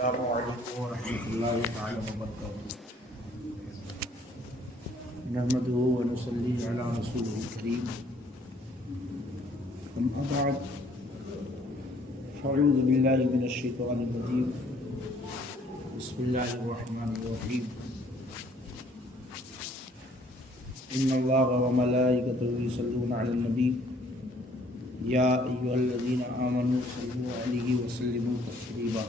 السلام علیکم ورحمۃ اللہ تعالی وبرکاتہ۔ نحمده ونصلی علی رسوله الکریم، اما بعد فاعوذ باللہ من الشیطان الرجیم، بسم اللہ الرحمن الرحیم۔ ان اللہ وملائکتہ یصلون علی النبی یا ایھا الذین آمنوا صلوا علیہ وسلموا تسلیما۔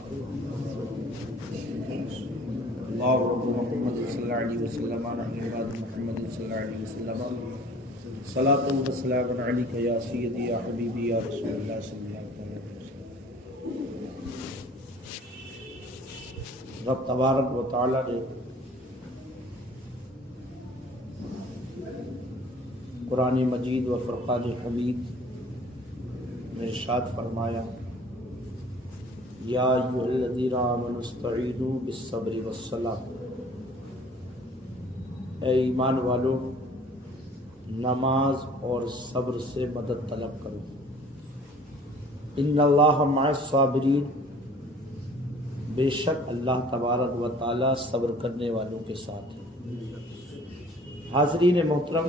اللہ رب محمد صلی اللہ علیہ وسلم علی بعد محمد صلی اللہ علیہ وسلم صلاۃ و سلام علیک یا سیدی یا حبیبی یا رسول اللہ صلی اللہ علیہ وسلم۔ رب تبارک و تعالی نے قرآن مجید و فرقان حمید میں ارشاد فرمایا، یا ایھا الذین آمنوا استعینوا بالصبر والصلاۃ، اے ایمان والو نماز اور صبر سے مدد طلب کرو۔ ان اللہ مع الصابرین، بے شک اللہ تبارک و تعالی صبر کرنے والوں کے ساتھ ہے۔ حاضرین محترم،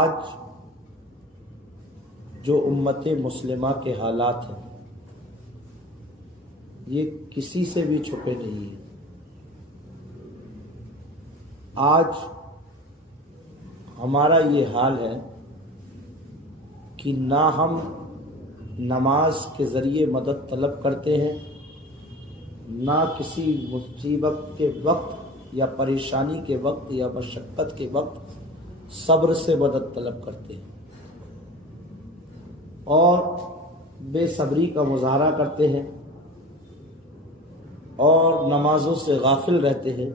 آج جو امت مسلمہ کے حالات ہیں یہ کسی سے بھی چھپے نہیں ہیں۔ آج ہمارا یہ حال ہے کہ نہ ہم نماز کے ذریعے مدد طلب کرتے ہیں، نہ کسی مصیبت کے وقت یا پریشانی کے وقت یا مشقت کے وقت صبر سے مدد طلب کرتے ہیں، اور بے صبری کا مظاہرہ کرتے ہیں اور نمازوں سے غافل رہتے ہیں،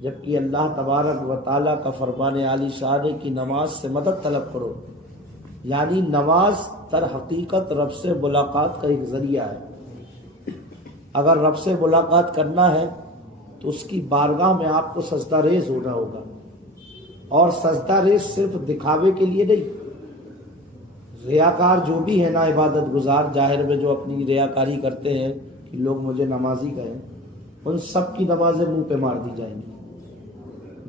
جبکہ اللہ تبارک و تعالیٰ کا فرمان عالی شان ہے کہ نماز سے مدد طلب کرو۔ یعنی نماز در حقیقت رب سے ملاقات کا ایک ذریعہ ہے۔ اگر رب سے ملاقات کرنا ہے تو اس کی بارگاہ میں آپ کو سجدہ ریز ہونا ہوگا، اور سجدہ ریز صرف دکھاوے کے لیے نہیں۔ ریاکار جو بھی ہے نا عبادت گزار ظاہر میں جو اپنی ریاکاری کرتے ہیں کہ لوگ مجھے نمازی کہیں، ان سب کی نمازیں منہ پہ مار دی جائیں گی۔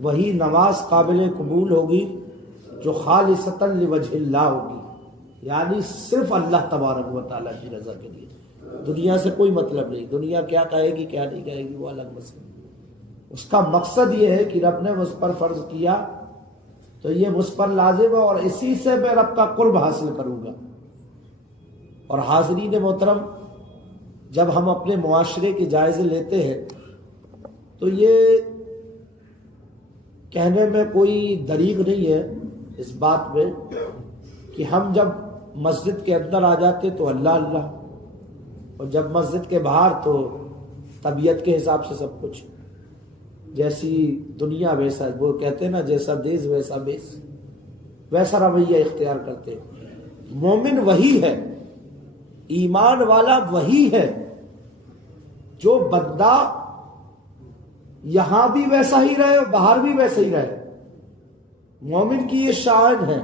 وہی نماز قابل قبول ہوگی جو خالصتاً لوجہ اللہ ہوگی، یعنی صرف اللہ تبارک و تعالیٰ کی رضا کے لیے، دنیا سے کوئی مطلب نہیں۔ دنیا کیا کہے گی کیا نہیں کہے گی وہ الگ مسئلہ۔ اس کا مقصد یہ ہے کہ رب نے مجھ پر فرض کیا تو یہ مجھ پر لازم ہے، اور اسی سے میں رب کا قرب حاصل کروں گا۔ اور حاضرین محترم، جب ہم اپنے معاشرے کے جائزے لیتے ہیں تو یہ کہنے میں کوئی دریغ نہیں ہے اس بات میں کہ ہم جب مسجد کے اندر آ جاتے تو اللہ اللہ، اور جب مسجد کے باہر تو طبیعت کے حساب سے سب کچھ، جیسی دنیا ویسا، وہ کہتے ہیں نا جیسا دیس ویسا بیس، ویسا رویہ اختیار کرتے ہیں۔ مومن وہی ہے، ایمان والا وہی ہے جو بندہ یہاں بھی ویسا ہی رہے اور باہر بھی ویسا ہی رہے۔ مومن کی یہ شان ہے۔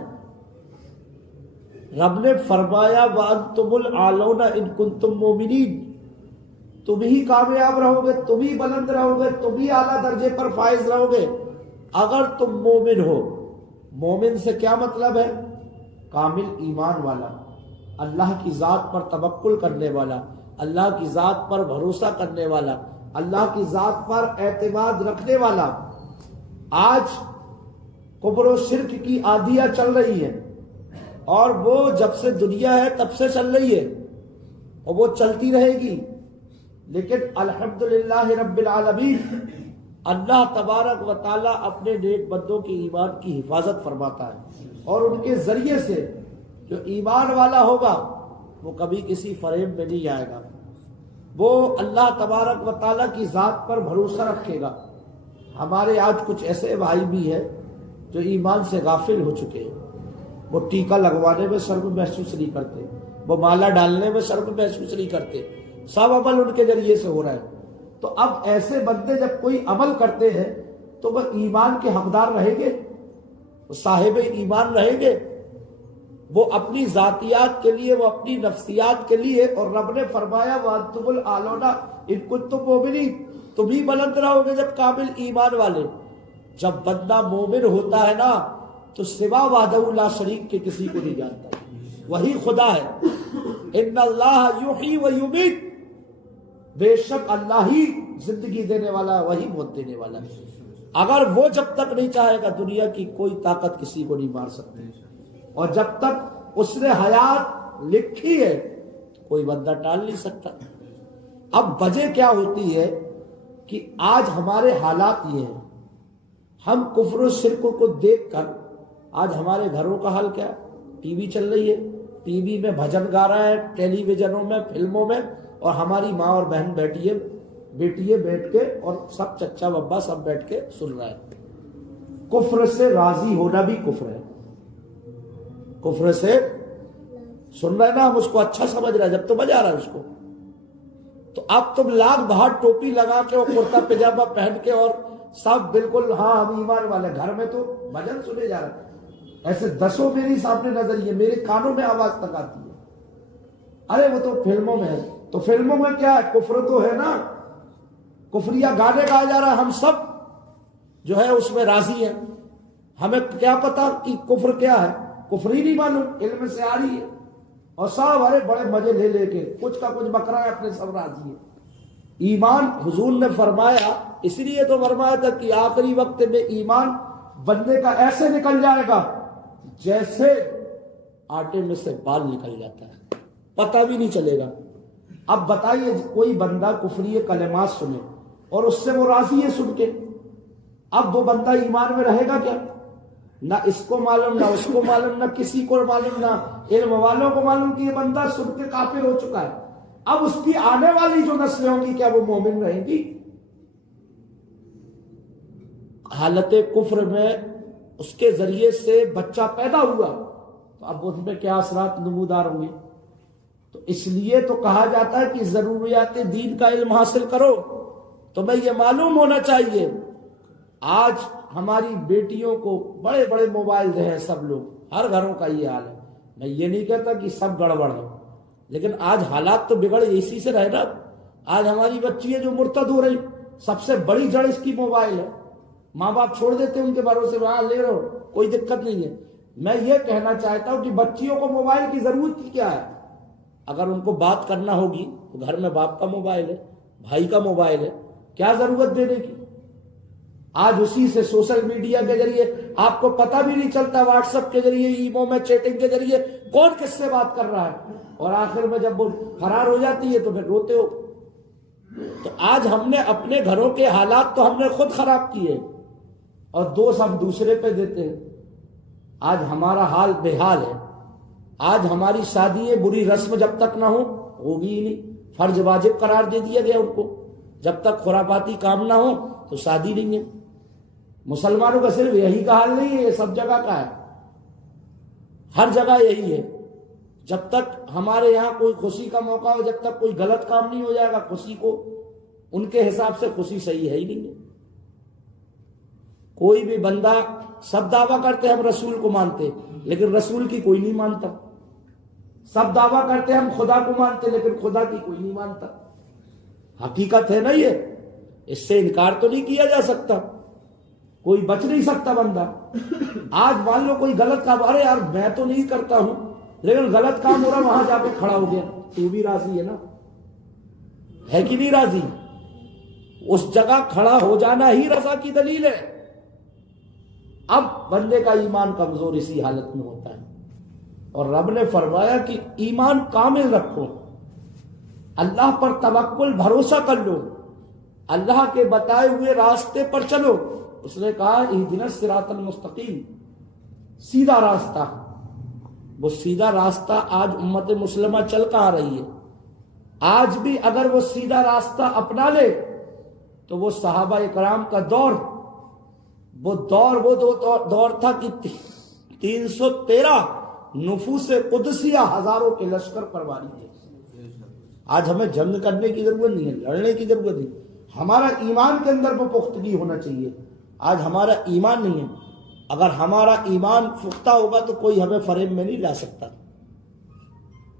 رب نے فرمایا وَأَنْتُمُ الْأَعْلَوْنَ إِن كُنتُم مُؤْمِنِينَ، تم ہی کامیاب رہو گے، تم ہی بلند رہو گے، تم ہی اعلیٰ درجے پر فائز رہو گے اگر تم مومن ہو۔ مومن سے کیا مطلب ہے؟ کامل ایمان والا، اللہ کی ذات پر توکل کرنے والا، اللہ کی ذات پر بھروسہ کرنے والا، اللہ کی ذات پر اعتماد رکھنے والا۔ آج کفر و شرک کی آندیاں چل رہی ہیں، اور وہ جب سے دنیا ہے تب سے چل رہی ہے، اور وہ چلتی رہے گی، لیکن الحمدللہ رب العالمین اللہ تبارک و تعالیٰ اپنے نیک بندوں کے ایمان کی حفاظت فرماتا ہے، اور ان کے ذریعے سے جو ایمان والا ہوگا وہ کبھی کسی فریب میں نہیں آئے گا، وہ اللہ تبارک و تعالیٰ کی ذات پر بھروسہ رکھے گا۔ ہمارے آج کچھ ایسے بھائی بھی ہیں جو ایمان سے غافل ہو چکے ہیں، وہ ٹیکا لگوانے میں شرم محسوس نہیں کرتے، وہ مالا ڈالنے میں شرم محسوس نہیں کرتے، سب عمل ان کے ذریعے سے ہو رہا ہے۔ تو اب ایسے بندے جب کوئی عمل کرتے ہیں تو وہ ایمان کے حقدار رہیں گے، وہ صاحب ایمان رہیں گے۔ وہ اپنی ذاتیات کے لیے، وہ اپنی نفسیات کے لیے، اور رب نے فرمایا وَأَنْتُمُ الْأَعْلَوْنَ إِن كُنتُم مُؤْمِنِينَ، تم ہی بلند رہو گے جب کامل ایمان والے۔ جب بندہ مومن ہوتا ہے نا تو سوا وحدہ لا شریک کے کسی کو نہیں جانتا، وہی خدا ہے۔ ان اللہ یحیی و یمیت، بے شک اللہ ہی زندگی دینے والا ہے، وہی موت دینے والا ہے۔ اگر وہ جب تک نہیں چاہے گا دنیا کی کوئی طاقت کسی کو نہیں مار سکتی، اور جب تک اس نے حیات لکھی ہے کوئی بندہ ٹال نہیں سکتا۔ اب وجہ کیا ہوتی ہے کہ آج ہمارے حالات یہ ہیں، ہم کفر و شرک کو دیکھ کر آج ہمارے گھروں کا حال کیا ہے؟ ٹی وی چل رہی ہے، ٹی وی میں بھجن گا رہا ہے، ٹیلی ویژنوں میں، فلموں میں، اور ہماری ماں اور بہن بیٹھی ہے بیٹھ کے، اور سب چچا بابا سب بیٹھ کے سن رہا ہے۔ کفر سے راضی ہونا بھی کفر ہے۔ کفر سے سن رہا ہے نا، ہم اس کو اچھا سمجھ رہا ہے جب تو مزہ آ رہا ہے اس کو، تو اب تم لاکھ باہر ٹوپی لگا کے اور کرتا پجامہ پہن کے اور سب بالکل ہاں ہم ایمان والے، گھر میں تو بھجن سنے جا رہے ہیں، ایسے دسوں میری سامنے نظر، یہ میرے کانوں میں آواز تک آتی ہے، ارے وہ تو فلموں میں ہے۔ تو فلموں میں کیا ہے؟ کفر تو ہے نا، کفریہ گانے گایا جا رہا ہے، ہم سب جو ہے اس میں راضی ہیں۔ ہمیں کیا پتا کہ کفر کیا ہے؟ کفر ہی نہیں معلوم، علم سے آ رہی ہے، اور سب ارے بڑے مزے لے لے کے کچھ کا کچھ بکرا ہے، اپنے سب راضی ہے۔ ایمان حضور نے فرمایا، اس لیے تو فرمایا تھا کہ آخری وقت میں ایمان بندے کا ایسے نکل جائے گا جیسے آٹے میں سے بال نکل جاتا ہے، پتہ بھی نہیں چلے گا۔ اب بتائیے کوئی بندہ کفری کلمات سنے اور اس سے وہ راضی ہے سن کے، اب وہ بندہ ایمان میں رہے گا کیا؟ نہ اس کو معلوم، نہ اس کو معلوم، نہ کسی کو معلوم، نہ علم والوں کو معلوم کہ یہ بندہ سن کے کافر ہو چکا ہے۔ اب اس کی آنے والی جو نسلیں ہوں گی کیا وہ مومن رہیں گی؟ حالت کفر میں اس کے ذریعے سے بچہ پیدا ہوا تو اب اس میں کیا اثرات نمودار ہوئے؟ تو اس لیے تو کہا جاتا ہے کہ ضروریات دین کا علم حاصل کرو، تمہیں یہ معلوم ہونا چاہیے۔ آج ہماری بیٹیوں کو بڑے بڑے موبائل دے ہیں سب لوگ، ہر گھروں کا یہ حال ہے۔ میں یہ نہیں کہتا کہ سب گڑبڑ ہے، لیکن آج حالات تو بگڑ اسی سے رہے نا۔ آج ہماری بچیاں جو مرتد ہو رہی، سب سے بڑی جڑ اس کی موبائل ہے۔ ماں باپ چھوڑ دیتے ان کے بھروسے، وہاں لے رہو کوئی دقت نہیں ہے۔ میں یہ کہنا چاہتا ہوں کہ بچیوں کو موبائل کی ضرورت ہی کیا ہے؟ اگر ان کو بات کرنا ہوگی تو گھر میں باپ کا موبائل ہے، بھائی کا موبائل ہے، کیا ضرورت دینے کی؟ آج اسی سے سوشل میڈیا کے ذریعے آپ کو پتہ بھی نہیں چلتا، واٹس ایپ کے ذریعے، ایمو میں چیٹنگ کے ذریعے کون کس سے بات کر رہا ہے، اور آخر میں جب وہ فرار ہو جاتی ہے تو پھر روتے ہو۔ تو آج ہم نے اپنے گھروں کے حالات تو ہم نے خود خراب کیے اور دوست ہم دوسرے پہ دیتے ہیں۔ آج ہمارا حال بے حال ہے۔ آج ہماری شادییں بری رسم جب تک نہ ہو ہوگی ہی نہیں، فرض واجب قرار دے دیا گیا ان کو، جب تک خرافاتی کام نہ ہو تو شادی نہیں ہے۔ مسلمانوں کا صرف یہی کا حال نہیں ہے، یہ سب جگہ کا ہے، ہر جگہ یہی ہے۔ جب تک ہمارے یہاں کوئی خوشی کا موقع ہو، جب تک کوئی غلط کام نہیں ہو جائے گا خوشی کو، ان کے حساب سے خوشی صحیح ہے ہی نہیں ہے۔ کوئی بھی بندہ، سب دعویٰ کرتے ہم رسول کو مانتے لیکن رسول کی کوئی نہیں مانتا، سب دعویٰ کرتے ہم خدا کو مانتے لیکن خدا کی کوئی نہیں مانتا۔ حقیقت ہے نا یہ، اس سے انکار تو نہیں کیا جا سکتا، کوئی بچ نہیں سکتا بندہ۔ آج مان لو کوئی غلط کام، ارے یار میں تو نہیں کرتا ہوں لیکن غلط کام ہو رہا، وہاں جا کے کھڑا ہو گیا، تو بھی راضی ہے نا، ہے کہ نہیں راضی؟ اس جگہ کھڑا ہو جانا ہی رضا کی دلیل ہے۔ اب بندے کا ایمان کمزور اسی حالت میں ہوتا ہے، اور رب نے فرمایا کہ ایمان کامل رکھو، اللہ پر توکل بھروسہ کر لو، اللہ کے بتائے ہوئے راستے پر چلو۔ اس نے کہا اہدنا الصراط المستقیم، سیدھا راستہ۔ وہ سیدھا راستہ آج امت مسلمہ چل کر آ رہی ہے۔ آج بھی اگر وہ سیدھا راستہ اپنا لے تو وہ صحابہ کرام کا دور، وہ دور تھا کہ 313 نفوس قدسیہ، ہزاروں کے لشکر پرواری تھے۔ آج ہمیں جنگ کرنے کی ضرورت نہیں ہے، لڑنے کی ضرورت نہیں، ہمارا ایمان کے اندر وہ پختگی ہونا چاہیے۔ آج ہمارا ایمان نہیں ہے، اگر ہمارا ایمان پختہ ہوگا تو کوئی ہمیں فریب میں نہیں لا سکتا.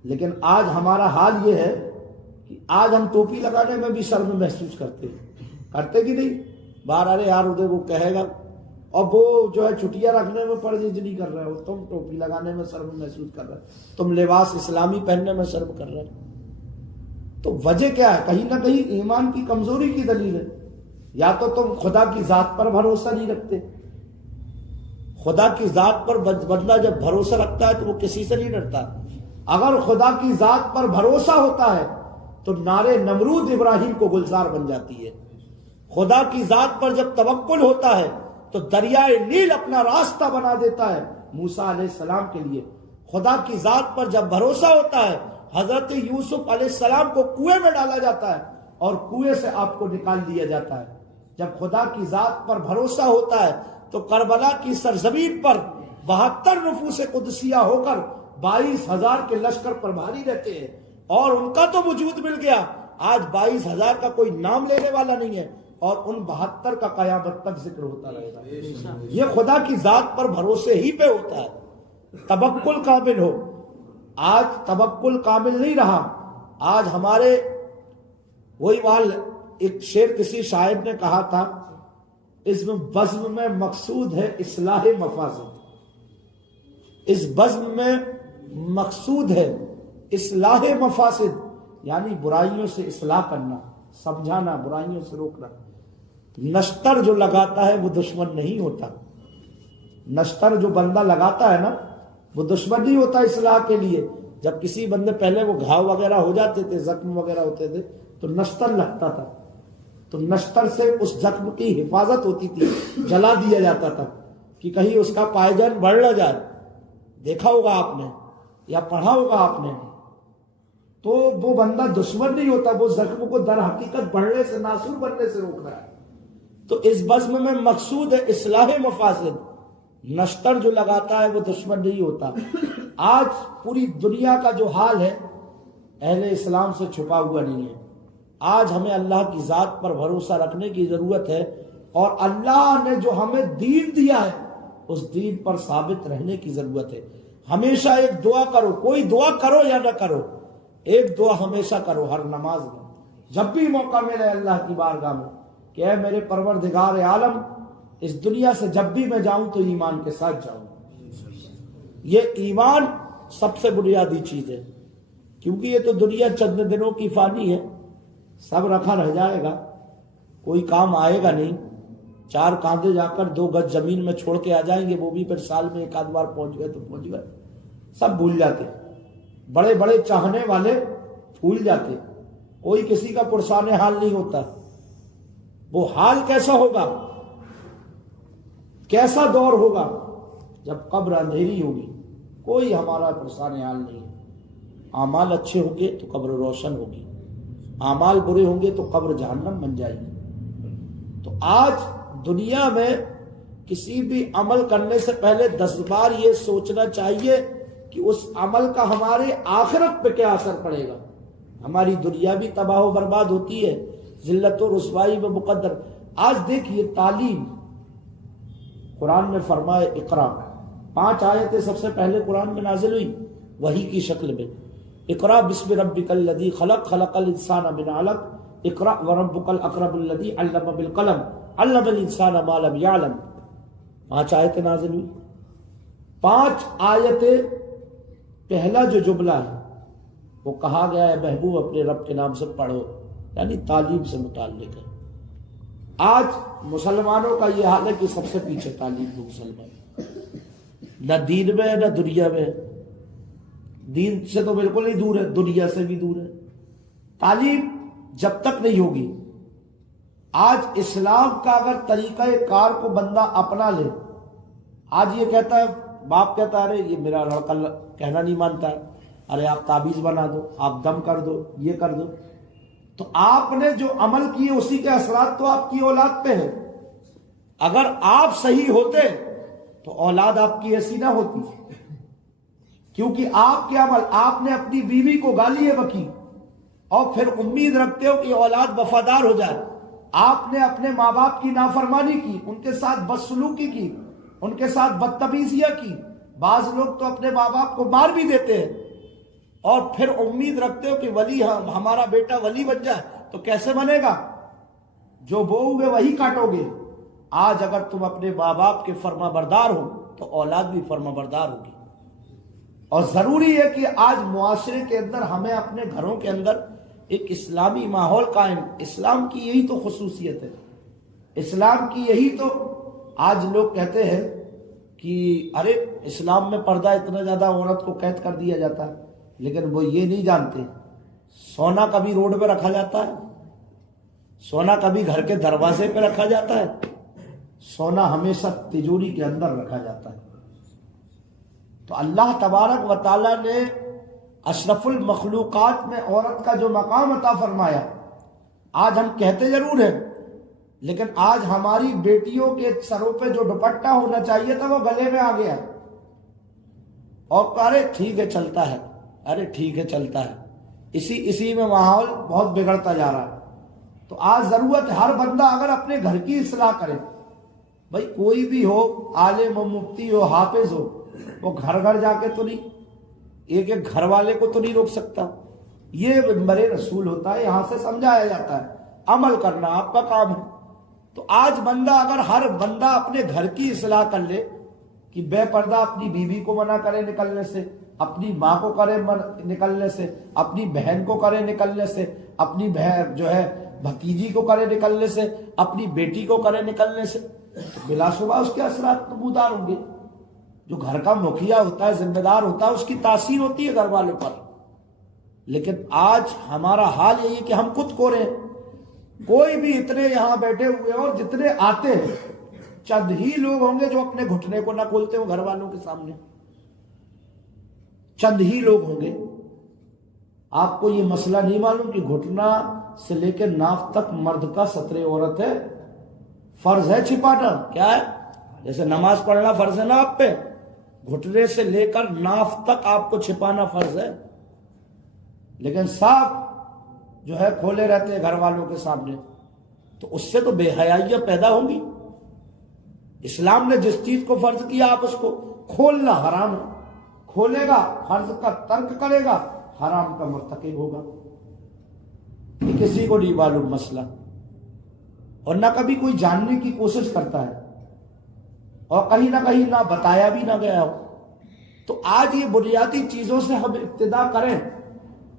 لیکن آج ہمارا حال یہ ہے کہ آج ہم ٹوپی لگانے میں بھی شرم محسوس کرتے کہ نہیں. باہر ارے یار ادھر وہ کہے گا، اور وہ جو ہے چھٹیاں رکھنے میں پرہیز نہیں کر رہے ہو، تم ٹوپی لگانے میں شرم محسوس کر رہے ہو، تم لباس اسلامی پہننے میں شرم کر رہے ہو. تو وجہ کیا ہے؟ کہیں نہ کہیں ایمان کی کمزوری کی دلیل ہے. یا تو تم خدا کی ذات پر بھروسہ نہیں رکھتے. خدا کی ذات پر بندہ جب بھروسہ رکھتا ہے تو وہ کسی سے نہیں ڈرتا. اگر خدا کی ذات پر بھروسہ ہوتا ہے تو نارے نمرود ابراہیم کو گلزار بن جاتی ہے. خدا کی ذات پر جب توکل ہوتا ہے تو دریائے نیل اپنا راستہ بنا دیتا ہے موسیٰ علیہ السلام کے لیے. خدا کی ذات پر جب بھروسہ ہوتا ہے حضرت یوسف علیہ السلام کو کنویں میں ڈالا جاتا ہے اور کنویں سے آپ کو نکال دیا جاتا ہے. جب خدا کی ذات پر بھروسہ ہوتا ہے تو کربلا کی سرزمین پر 72 نفوس قدسیہ ہو کر 22,000 کے لشکر پر بھاری رہتے ہیں، اور ان کا تو وجود مل گیا. آج 22,000 کا کوئی نام لینے والا نہیں ہے، اور ان 72 کا قیامت تک ذکر ہوتا رہے گا. یہ خدا کی ذات پر بھروسے ہی پہ ہوتا ہے. توکل کامل ہو. آج توکل کامل نہیں رہا. آج ہمارے وہی وال ایک شعر کسی شاعر نے کہا تھا، اس بزم میں مقصود ہے اصلاح مفاسد. اس بزم میں مقصود ہے اصلاح مفاسد، یعنی برائیوں سے اصلاح کرنا، سمجھانا، برائیوں سے روکنا. نشتر جو لگاتا ہے وہ دشمن نہیں ہوتا. نشتر جو بندہ لگاتا ہے نا وہ دشمن نہیں ہوتا اصلاح کے لیے. جب کسی بندے پہلے وہ گھاؤ وغیرہ ہو جاتے تھے، زخم وغیرہ ہوتے تھے تو نشتر لگتا تھا، تو نشتر سے اس زخم کی حفاظت ہوتی تھی، جلا دیا جاتا تھا کہ کہیں اس کا پائجن بڑھ نہ جائے. دیکھا ہوگا آپ نے یا پڑھا ہوگا آپ نے. تو وہ بندہ دشمن نہیں ہوتا، وہ زخم کو در حقیقت بڑھنے سے، ناسور بننے سے روک رہا ہے. تو اس بزم میں مقصود ہے اصلاح مفاسد. نشتر جو لگاتا ہے وہ دشمن نہیں ہوتا. آج پوری دنیا کا جو حال ہے اہل اسلام سے چھپا ہوا نہیں ہے. آج ہمیں اللہ کی ذات پر بھروسہ رکھنے کی ضرورت ہے، اور اللہ نے جو ہمیں دین دیا ہے اس دین پر ثابت رہنے کی ضرورت ہے. ہمیشہ ایک دعا کرو، کوئی دعا کرو یا نہ کرو، ایک دعا ہمیشہ کرو ہر نماز میں، جب بھی موقع ملے اللہ کی بارگاہ میں کہ اے میرے پروردگار عالم، اس دنیا سے جب بھی میں جاؤں تو ایمان کے ساتھ جاؤں. یہ ایمان سب سے بنیادی چیز ہے، کیونکہ یہ تو دنیا چند دنوں کی فانی ہے، سب رکھا رہ جائے گا، کوئی کام آئے گا نہیں. 4 کاندھے جا کر 2 گز زمین میں چھوڑ کے آ جائیں گے، وہ بھی پھر سال میں 1 آدھ بار پہنچ گئے تو پہنچ گئے، سب بھول جاتے. بڑے بڑے چاہنے والے بھول جاتے، کوئی کسی کا پرسان حال نہیں ہوتا. وہ حال کیسا ہوگا، کیسا دور ہوگا جب قبر اندھیری ہوگی، کوئی ہمارا پرسان حال نہیں ہے. اعمال اچھے ہوں گے تو قبر روشن ہوگی، اعمال برے ہوں گے تو قبر جہنم بن جائے گی. تو آج دنیا میں کسی بھی عمل کرنے سے پہلے 10 بار یہ سوچنا چاہیے کہ اس عمل کا ہمارے آخرت پہ کیا اثر پڑے گا. ہماری دنیا بھی تباہ و برباد ہوتی ہے، ذلت و رسوائی میں مقدر. آج دیکھیے تعلیم، قرآن نے فرمایا اقرا، 5 آیتیں سب سے پہلے قرآن میں نازل ہوئی وحی کی شکل میں. اقرا بسم ربک الذی خلق، خلق الانسان من علق، اقرا وربک الاکرم الذی علم بالقلم، علم الانسان ما لم یعلم. 5 آیتیں نازل ہوئی. 5 آیتیں پہلا جو جملہ ہے وہ کہا گیا ہے محبوب اپنے رب کے نام سے پڑھو، یعنی تعلیم سے متعلق ہے. آج مسلمانوں کا یہ حال ہے کہ سب سے پیچھے تعلیم کو مسلمان، نہ دین میں ہے نہ دنیا میں ہے. دین سے تو بالکل ہی دور ہے، دنیا سے بھی دور ہے. تعلیم جب تک نہیں ہوگی، آج اسلام کا اگر طریقہ کار کو بندہ اپنا لے، آج یہ کہتا ہے، باپ کہتا ہے ارے یہ میرا لڑکا کہنا نہیں مانتا ہے، ارے آپ تعویذ بنا دو، آپ دم کر دو، یہ کر دو. تو آپ نے جو عمل کیے اسی کے اثرات تو آپ کی اولاد پہ ہیں. اگر آپ صحیح ہوتے تو اولاد آپ کی ایسی نہ ہوتی، کیونکہ آپ کے عمل، آپ نے اپنی بیوی کو گالی بکی اور پھر امید رکھتے ہو کہ اولاد وفادار ہو جائے. آپ نے اپنے ماں باپ کی نافرمانی کی، ان کے ساتھ بدسلوکی کی، ان کے ساتھ بدتمیزیاں کی. بعض لوگ تو اپنے ماں باپ کو مار بھی دیتے ہیں اور پھر امید رکھتے ہو کہ ولی ہمارا بیٹا ولی بن جائے. تو کیسے بنے گا؟ جو بوؤ گے وہی کاٹو گے. آج اگر تم اپنے ماں باپ کے فرما بردار ہو تو اولاد بھی فرما بردار ہوگی. اور ضروری ہے کہ آج معاشرے کے اندر ہمیں اپنے گھروں کے اندر ایک اسلامی ماحول قائم. اسلام کی یہی تو خصوصیت ہے. اسلام کی یہی تو آج لوگ کہتے ہیں کہ ارے اسلام میں پردہ اتنا زیادہ عورت کو قید کر دیا جاتا ہے، لیکن وہ یہ نہیں جانتے سونا کبھی روڈ پہ رکھا جاتا ہے، سونا کبھی گھر کے دروازے پہ رکھا جاتا ہے، سونا ہمیشہ تجوری کے اندر رکھا جاتا ہے. تو اللہ تبارک و تعالیٰ نے اشرف المخلوقات میں عورت کا جو مقام عطا فرمایا، آج ہم کہتے ضرور ہیں لیکن آج ہماری بیٹیوں کے سروں پہ جو دوپٹہ ہونا چاہیے تھا وہ گلے میں آ گیا اور ارے ٹھیک ہے چلتا ہے، ارے ٹھیک ہے چلتا ہے. اسی میں ماحول بہت بگڑتا جا رہا ہے. تو آج ضرورت ہے ہر بندہ اگر اپنے گھر کی اصلاح کرے، بھائی کوئی بھی ہو، عالم و مفتی ہو، حافظ ہو، وہ گھر گھر جا کے تو نہیں، ایک ایک گھر والے کو تو نہیں روک سکتا. یہ منبر رسول ہوتا ہے، یہاں سے سمجھایا جاتا ہے، عمل کرنا آپ کا کام ہے. تو آج ہر بندہ اپنے گھر کی اصلاح کر لے کہ بے پردہ اپنی بیوی کو منع کرے نکلنے سے، اپنی ماں کو کرے نکلنے سے، اپنی بہن کو کرے نکلنے سے، اپنی بہن جو ہے بھتیجی کو کرے نکلنے سے، اپنی بیٹی کو کرے نکلنے سے، تو بلا شبہ اس کے اثرات نمودار ہوں گے. جو گھر کا مکھیا ہوتا ہے، ذمہ دار ہوتا ہے، اس کی تاثیر ہوتی ہے گھر والوں پر. لیکن آج ہمارا حال یہی ہے کہ ہم خود کو رہے. کوئی بھی اتنے یہاں بیٹھے ہوئے اور جتنے آتے ہیں چند ہی لوگ ہوں گے جو اپنے گھٹنے کو نہ کھولتے ہو گھر والوں کے سامنے. چند ہی لوگ ہوں گے. آپ کو یہ مسئلہ نہیں معلوم کہ گھٹنا سے لے کے ناف تک مرد کا ستر عورت ہے، فرض ہے چھپانا. کیا ہے؟ جیسے نماز پڑھنا فرض ہے نا آپ پہ، گھٹنے سے لے کر ناف تک آپ کو چھپانا فرض ہے. لیکن صاحب جو ہے کھولے رہتے ہیں گھر والوں کے سامنے، تو اس سے تو بے حیائیاں پیدا ہوں گی. اسلام نے جس چیز کو فرض کیا آپ اس کو کھولنا حرام ہے. کھولے گا فرض کا ترک کرے گا، حرام کا مرتکب ہوگا. یہ کسی کو نہیں معلوم مسئلہ، اور نہ کبھی کوئی جاننے کی کوشش کرتا ہے، اور کہیں نہ بتایا بھی نہ گیا ہو. تو آج یہ بنیادی چیزوں سے ہم ابتدا کریں.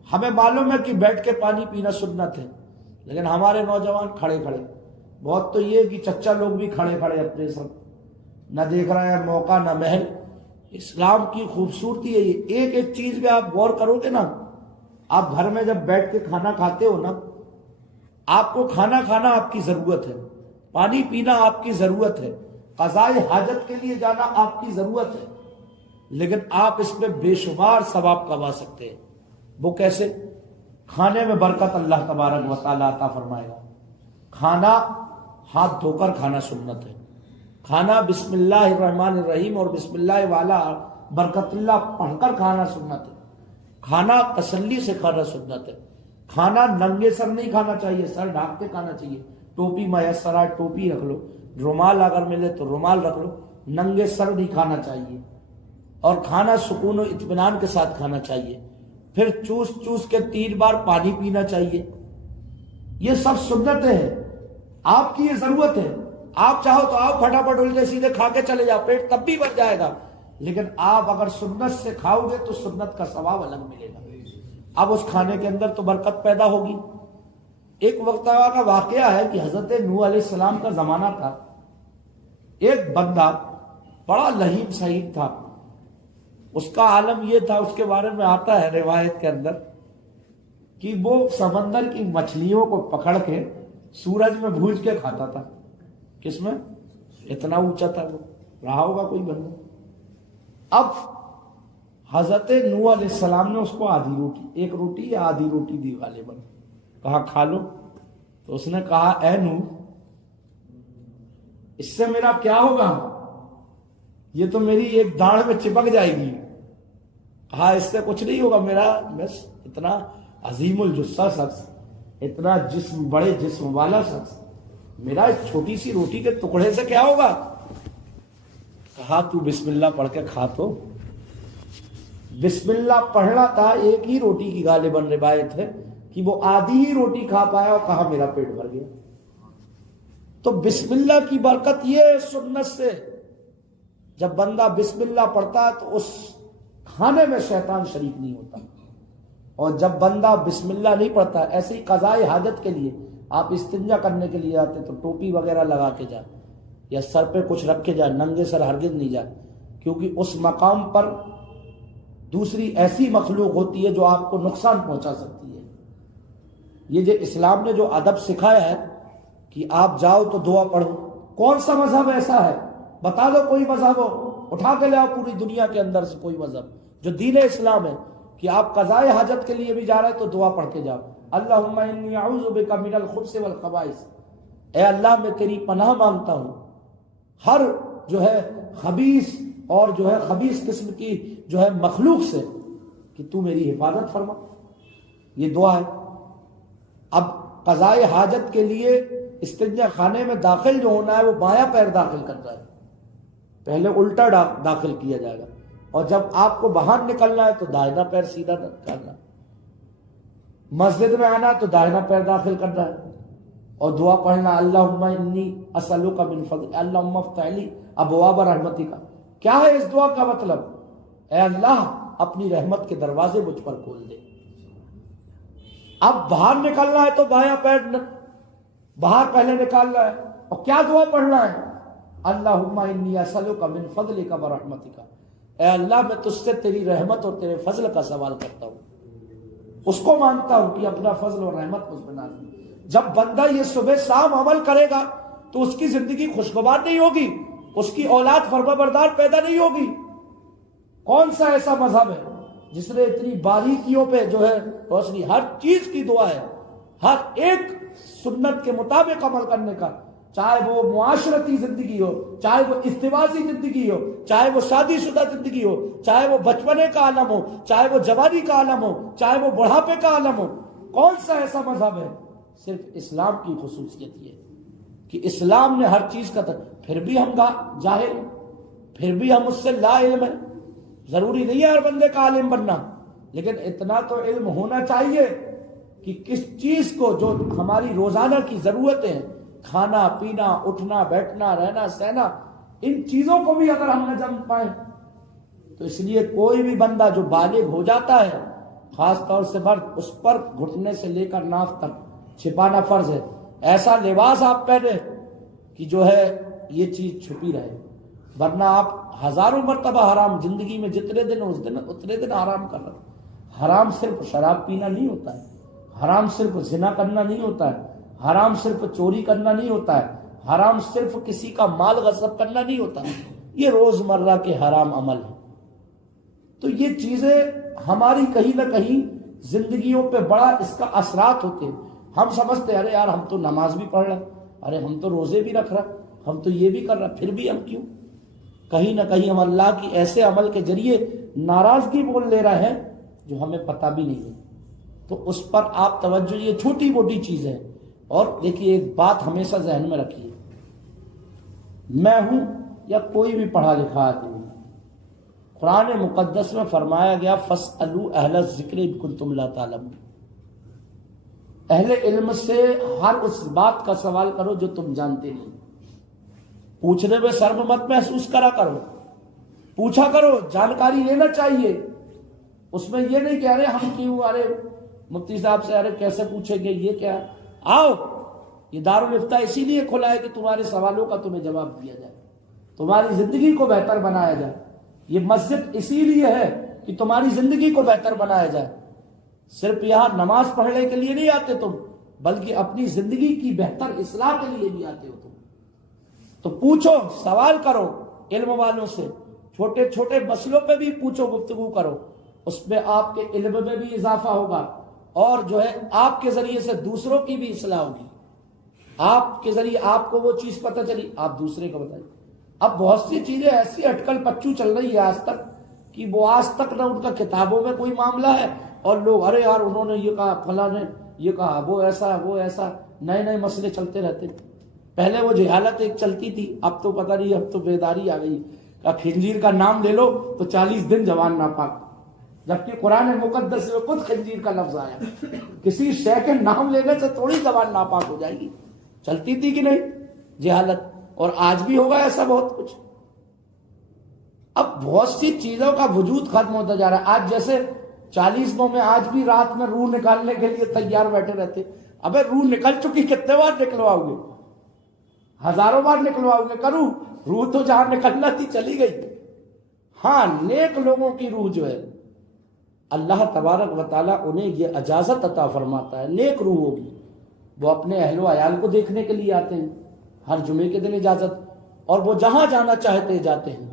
ہمیں معلوم ہے کہ بیٹھ کے پانی پینا سنت ہے، لیکن ہمارے نوجوان کھڑے بہت تو یہ کہ چچا لوگ بھی کھڑے اپنے سب نہ دیکھ رہے ہیں موقع نہ محل. اسلام کی خوبصورتی ہے یہ. ایک ایک چیز پہ آپ غور کرو گے نا. آپ گھر میں جب بیٹھ کے کھانا کھاتے ہو نا، آپ کو کھانا کھانا آپ کی ضرورت ہے، پانی پینا آپ کی ضرورت ہے، قضائے حاجت کے لیے جانا آپ کی ضرورت ہے، لیکن آپ اس میں بے شمار ثواب کما سکتے ہیں. وہ کیسے؟ کھانے میں برکت اللہ تبارک و تعالیٰ عطا فرمائے گا. کھانا ہاتھ دھو کر کھانا سنت ہے. کھانا بسم اللہ الرحمن الرحیم اور بسم اللہ والا برکت اللہ پڑھ کر کھانا سنت ہے. کھانا تسلی سے کھانا سنت ہے. کھانا ننگے سر نہیں کھانا چاہیے، سر ڈھانپ کے کھانا چاہیے. ٹوپی میسر ہے ٹوپی رکھ لو، رومال اگر ملے تو رومال رکھ لو. ننگے سر نہیں کھانا چاہیے. اور کھانا سکون و اطمینان کے ساتھ کھانا چاہیے. پھر چوس چوس کے 3 بار پانی پینا چاہیے. یہ سب سنتیں ہیں. آپ کی یہ ضرورت ہے. آپ چاہو تو آپ پھٹافٹ الٹے سیدھے کھا کے چلے جاؤ، پیٹ تب بھی بھر جائے گا. لیکن آپ اگر سنت سے کھاؤ گے تو سنت کا ثواب الگ ملے گا. اب اس کھانے کے اندر تو برکت پیدا ہوگی. ایک وقت کا واقعہ ہے کہ حضرت نوح علیہ السلام کا زمانہ تھا. ایک بندہ بڑا لہیم سعید تھا. اس کا عالم یہ تھا، اس کے بارے میں آتا ہے روایت کے اندر کہ وہ سمندر کی مچھلیوں کو پکڑ کے سورج میں بھوج کے کھاتا تھا. کس میں؟ اتنا اونچا تھا وہ. رہا ہوگا کوئی بندہ. اب حضرت نوح علیہ السلام نے اس کو آدھی روٹی، ایک روٹی یا آدھی روٹی دی غالباً، کہا کھا لو. تو اس نے کہا اے نوح، اس سے میرا کیا ہوگا؟ یہ تو میری ایک داڑھ میں چپک جائے گی. کہا اس سے کچھ نہیں ہوگا. میرا بس اتنا عظیم الجثہ شخص، اتنا جسم، بڑے جسم والا شخص، میرا ایک چھوٹی سی روٹی کے ٹکڑے سے کیا ہوگا؟ کہا تو بسم اللہ پڑھ کے کھا تو. بسم اللہ پڑھنا تھا. ایک ہی روٹی کی غالباً روایت ہے کہ وہ آدھی ہی روٹی کھا پایا اور کہا میرا پیٹ بھر گیا. تو بسم اللہ کی برکت یہ سنت سے جب بندہ بسم اللہ پڑھتا ہے تو اس کھانے میں شیطان شریک نہیں ہوتا. اور جب بندہ بسم اللہ نہیں پڑھتا، ایسے ہی قضائے حاجت کے لیے آپ استنجا کرنے کے لیے آتے تو ٹوپی وغیرہ لگا کے جائیں یا سر پہ کچھ رکھ کے جائیں، ننگے سر ہرگز نہیں جائیں، کیونکہ اس مقام پر دوسری ایسی مخلوق ہوتی ہے جو آپ کو نقصان پہنچا سکتی ہے. یہ جو اسلام نے جو ادب سکھایا ہے کہ آپ جاؤ تو دعا پڑھو، کون سا مذہب ایسا ہے؟ بتا دو کوئی مذہب ہو، اٹھا کے لے آؤ پوری دنیا کے اندر سے کوئی مذہب جو دین اسلام ہے کہ آپ قضائے حاجت کے لیے بھی جا رہے تو دعا پڑھ کے جاؤ. اللہم انی اعوذ بک من الخبث والخبائث، اے اللہ میں تیری پناہ مانگتا ہوں ہر جو ہے خبیث اور جو ہے خبیث قسم کی جو ہے مخلوق سے کہ تو میری حفاظت فرما. یہ دعا ہے. اب قضائے حاجت کے لیے استنجا خانے میں داخل جو ہونا ہے وہ بایاں پیر داخل کرنا ہے، پہلے الٹا داخل کیا جائے گا، اور جب آپ کو باہر نکلنا ہے تو دائنا پیر سیدھا کرنا. مسجد میں آنا تو دائنا پیر داخل کرنا ہے اور دعا پڑھنا اللہم انی اسألک من فضل اللہم افتح لی ابواب رحمتک. کیا ہے اس دعا کا مطلب؟ اے اللہ اپنی رحمت کے دروازے مجھ پر کھول دے. اب باہر نکلنا ہے تو بایاں پیر باہر پہلے نکالنا ہے، اور کیا دعا پڑھنا ہے؟ اللہم انی اسألک من فضلک ورحمتک، اے اللہ میں تجھ سے تیری رحمت اور تیرے فضل کا سوال کرتا ہوں، اس کو مانتا ہوں کہ اپنا فضل اور رحمت مجھ پر نازل. جب بندہ یہ صبح شام عمل کرے گا تو اس کی زندگی خوشگوار نہیں ہوگی، اس کی اولاد فرما بردار پیدا نہیں ہوگی. کون سا ایسا مذہب ہے جس نے اتنی باریکیوں پہ جو ہے روشنی، ہر چیز کی دعا ہے، ہر ایک سنت کے مطابق عمل کرنے کا، چاہے وہ معاشرتی زندگی ہو، چاہے وہ استواسی زندگی ہو، چاہے وہ شادی شدہ زندگی ہو، چاہے وہ بچپنے کا عالم ہو، چاہے وہ جوانی کا عالم ہو، چاہے وہ بڑھاپے کا عالم ہو. کون سا ایسا مذہب ہے؟ صرف اسلام کی خصوصیت یہ کہ اسلام نے ہر چیز کا پھر بھی ہم جاہل، پھر بھی ہم اس سے لا علم ہے. ضروری نہیں ہے ہر بندے کا عالم بننا، لیکن اتنا تو علم ہونا چاہیے کہ کس چیز کو جو ہماری روزانہ کی ضرورتیں ہیں، کھانا پینا اٹھنا بیٹھنا رہنا سہنا، ان چیزوں کو بھی اگر ہم نہ جان پائیں تو اس لیے کوئی بھی بندہ جو بالغ ہو جاتا ہے، خاص طور سے مرد، اس پر گھٹنے سے لے کر ناف تک چھپانا فرض ہے. ایسا لباس آپ پہنے کہ جو ہے یہ چیز چھپی رہے، ورنہ آپ ہزاروں مرتبہ حرام زندگی میں جتنے دن اس دن اتنے دن حرام کر رہے. حرام صرف شراب پینا نہیں ہوتا ہے، حرام صرف زنا کرنا نہیں ہوتا ہے، حرام صرف چوری کرنا نہیں ہوتا ہے، حرام صرف کسی کا مال غصب کرنا نہیں ہوتا ہے. یہ روزمرہ کے حرام عمل ہیں. تو یہ چیزیں ہماری کہیں نہ کہیں زندگیوں پہ بڑا اس کا اثرات ہوتے ہیں. ہم سمجھتے ہیں ارے یار ہم تو نماز بھی پڑھ رہے، ارے ہم تو روزے بھی رکھ رہے، ہم تو یہ بھی کر رہے، پھر بھی ہم کیوں؟ کہیں نہ کہیں ہم اللہ کی ایسے عمل کے ذریعے ناراضگی مول لے رہے ہیں جو ہمیں پتہ بھی نہیں ہے. تو اس پر آپ توجہ، یہ چھوٹی موٹی چیزیں. اور دیکھیے ایک بات ہمیشہ ذہن میں رکھیے، میں ہوں یا کوئی بھی پڑھا لکھا آدمی، قرآن مقدس میں فرمایا گیا فَاسْأَلُوا أَهْلَ الذِّكْرِ إِن كُنتُمْ لَا تَعْلَمُونَ، اہل علم سے ہر اس بات کا سوال کرو جو تم جانتے نہیں. پوچھنے میں شرم مت محسوس کرا کرو، پوچھا کرو، جانکاری لینا چاہیے. اس میں یہ نہیں کہ ارے ہم کیوں، ارے مفتی صاحب سے ارے کیسے پوچھیں گے، یہ کیا. آؤ، یہ دارالفتہ اسی لیے کھلا ہے کہ تمہارے سوالوں کا تمہیں جواب دیا جائے، تمہاری زندگی کو بہتر بنایا جائے. یہ مسجد اسی لیے ہے کہ تمہاری زندگی کو بہتر بنایا جائے. صرف یہاں نماز پڑھنے کے لیے نہیں آتے تم، بلکہ اپنی زندگی کی بہتر اصلاح کے لیے بھی آتے ہو تم. تو پوچھو، سوال کرو علم والوں سے، چھوٹے چھوٹے مسئلوں پہ بھی پوچھو، گفتگو کرو. اس میں آپ کے علم میں بھی اضافہ ہوگا اور جو ہے آپ کے ذریعے سے دوسروں کی بھی اصلاح ہوگی. آپ کے ذریعے آپ کو وہ چیز پتہ چلی، آپ دوسرے کو بتائیے. اب بہت سی چیزیں ایسی اٹکل پچو چل رہی ہے آج تک کہ وہ آج تک نہ ان کا کتابوں میں کوئی معاملہ ہے، اور لوگ ارے یار انہوں نے یہ کہا، فلاں نے یہ کہا، وہ ایسا وہ ایسا، نئے نئے مسئلے چلتے رہتے. پہلے وہ جہالت ایک چلتی تھی، اب تو پتہ نہیں، اب تو بیداری آ گئی کہ خنزیر کا نام لے لو تو 40 دن زبان ناپاک، جبکہ قرآن مقدس میں خود خنزیر کا لفظ آیا۔ کسی شے کے نام لینے سے تھوڑی زبان ناپاک ہو جائے گی، چلتی تھی کہ نہیں جہالت، اور آج بھی ہوگا ایسا بہت کچھ۔ اب بہت سی چیزوں کا وجود ختم ہوتا جا رہا ہے۔ آج جیسے 40 میں آج بھی رات میں روح نکالنے کے لیے تیار بیٹھے رہتے، ابے روح نکل چکی، کتنے بار نکلواؤ گے؟ ہزاروں بار نکلواؤ گے؟ کروں روح تو جہاں نکلنا تھی چلی گئی۔ ہاں نیک لوگوں کی روح جو ہے اللہ تبارک و تعالیٰ انہیں یہ اجازت عطا فرماتا ہے، نیک روح ہوگی، وہ اپنے اہل و عیال کو دیکھنے کے لیے آتے ہیں ہر جمعے کے دن اجازت، اور وہ جہاں جانا چاہتے جاتے ہیں۔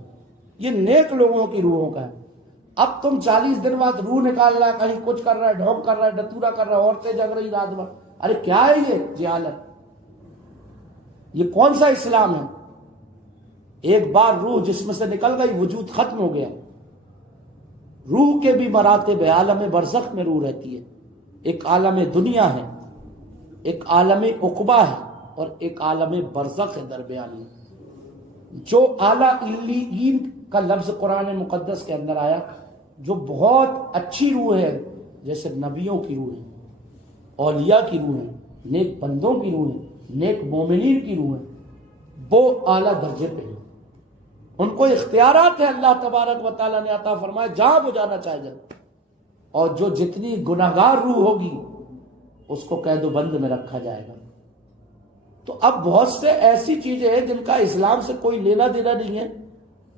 یہ نیک لوگوں کی روحوں کا ہے۔ اب تم 40 دن بعد روح نکال رہا ہے، کہیں کچھ کر رہا ہے، ڈھونک کر رہا ہے، ڈتورا کر رہا ہے، عورتیں جگ رہی رات بھر، ارے کیا ہے یہ جہالت؟ یہ کون سا اسلام ہے؟ ایک بار روح جسم سے نکل گئی وجود ختم ہو گیا۔ روح کے بھی مراتب ہے، عالم برزخ میں روح رہتی ہے، ایک عالم دنیا ہے، ایک عالم عقبہ ہے، اور ایک عالم برزخ ہے درمیان میں۔ جو اعلیٰ علیین کا لفظ قرآن مقدس کے اندر آیا، جو بہت اچھی روح ہے، جیسے نبیوں کی روح ہے، اولیاء کی روح ہے، نیک بندوں کی روح ہے، نیک مومنین کی روح ہے، وہ اعلیٰ درجے پہ ہے، ان کو اختیارات ہے اللہ تبارک و تعالیٰ نے عطا فرمایا جہاں وہ جانا چاہے جائے۔ اور جو جتنی گناہگار روح ہوگی اس کو قید و بند میں رکھا جائے گا۔ تو اب بہت سے ایسی چیزیں ہیں جن کا اسلام سے کوئی لینا دینا نہیں ہے،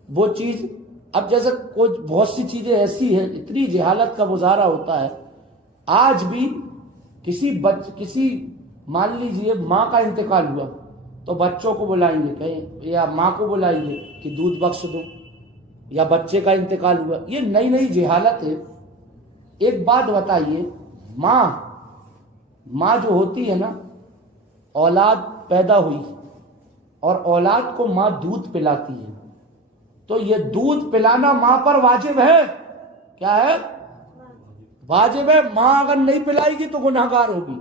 وہ چیز اب جیسے کوئی بہت سی چیزیں ایسی ہیں، اتنی جہالت کا مظاہرہ ہوتا ہے۔ آج بھی کسی مان لیجئے ماں کا انتقال ہوا تو بچوں کو بلائیں گے کہیں، یا ماں کو بلائیں گے کہ دودھ بخش دو، یا بچے کا انتقال ہوا، یہ نئی نئی جہالت ہے۔ ایک بات بتائیے، ماں جو ہوتی ہے نا، اولاد پیدا ہوئی اور اولاد کو ماں دودھ پلاتی ہے، تو یہ دودھ پلانا ماں پر واجب ہے؟ کیا ہے؟ واجب ہے۔ ماں اگر نہیں پلائے گی تو گناہگار ہوگی،